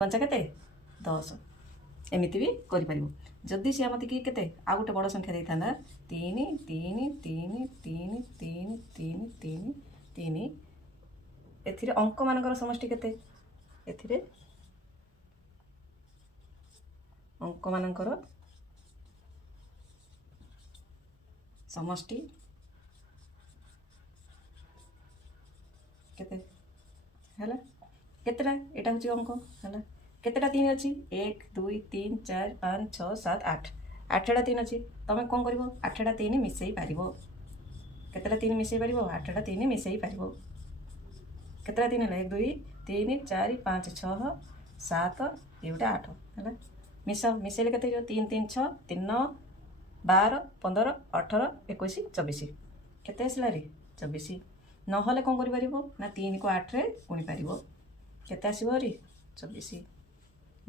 पंचा केते 10 एमती भी कर जदि सी मत कि केते आ गोटे बड़ संख्या देता 3 3 3 3 3 3 3 3 एथिरे अंक मानकर समष्टि केते एथिरे अंक मानकर समष्टि केते हैला केतेटा एटा होची अंक हैला केतेटा 3 अछि 1 2 3 4 5 6 7 8 8टा 3 अछि तमे कोन करबो 8टा 3 मिसई पारिबो केतेटा 3 मिसई पारिबो 8टा 3 मिसई पारिबो केतेटा 3 हैला 1 2 3 4 5 6 7 एउटा 8 हैला मिसेले केते 3 3 6 3 9 12 15 18 21 24 केते आसला रे 24 नहले कौन कर ना 3 को 8 रे गुणी पार केते आसो रे 24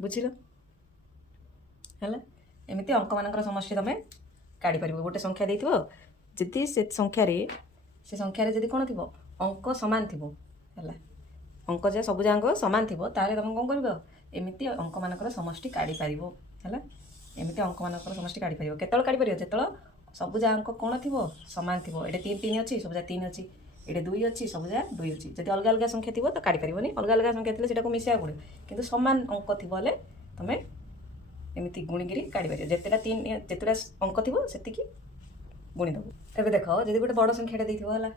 बुझिल है एमती अंक मान समष्टि तुम काढ़ी पार गोटे संख्या देती जी से संख्यार जदि कौन थी अंक सामान थी है अंक जे सब जाक सामान थी ताले तुम कौन कर एमती अंक मान समष्टि काढ़ी पार है एमती अंक मान समष्टि काढ़ी पार केत काढ़ी पार जो सब जाक कौन थी सामान थी ये 3 3 अच्छी सब 3 अच्छी ये 2 अच्छी सब 2 अच्छी जब अलग अलग संख्या थी तो काढ़ी पारनी अलग अलग संख्या थी से मिसा पड़े कि सामान अंक थी बोले तुम एमती गुणिकी काढ़ी पार जितेटा 3 जितेटा अंक थी से गुणी देव एवं देख जब गोटे बड़ संख्याटा देती है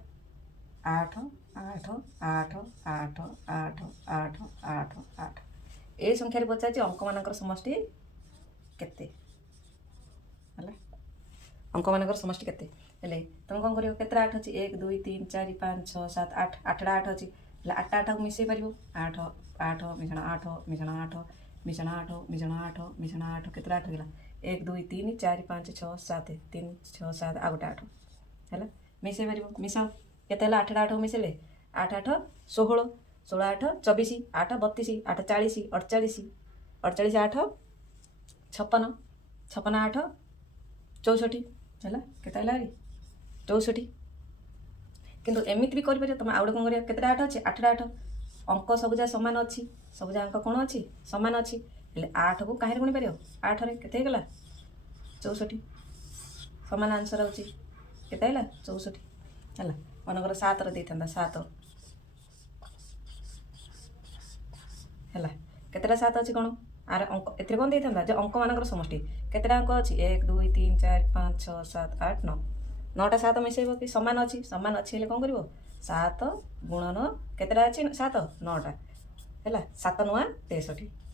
8 8 8 8 8 8 8 8 ये संख्यार पचार अंक मान समष्टि केते अंक मान समष्टि केते हेले तुम कौन कर केतटा 8 अच्छी 1 2 3 4 5 6 7 8 8टा 8 अच्छी 8टा को मिसई पार 8 8 मिशण 8 मिशण 8 मिशण 8 मिशण 8 मिशण 8 केतटा 8 गला 1 2 3 4 5 6 7 3 6 7 आ गोटे 8 है मिसई पार मिसाओ केते 8टा 8 मिसेले 8 8 16 16 8 24 8 32 8 40 48 48 8 56 56 8 64 है केते रे 64 किंतु एमती भी कर तुम आउ कौन कर केतटा 8 अच्छे 8टा 8 अंक सब जा सामान अच्छी सब जा अंक कौन अच्छी सामान अच्छी हेल्ले 8 को कहीं गुणी पार 8 रे केते गला 64 सामान आंसर होची केते 64 है मनकर 7 रे देता 7 है केतटा 7 अच्छी कौन आर अंक ए कौन देता जो अंक मान समष्टि केतटा अंक अच्छी 1 2 3 4 5 6 7 8 9 9टा 7 मिसेब कि सामान अच्छी हेल्ले कौन कर 7 गुणन केतटा अच्छी 7 9टा है 7 9 63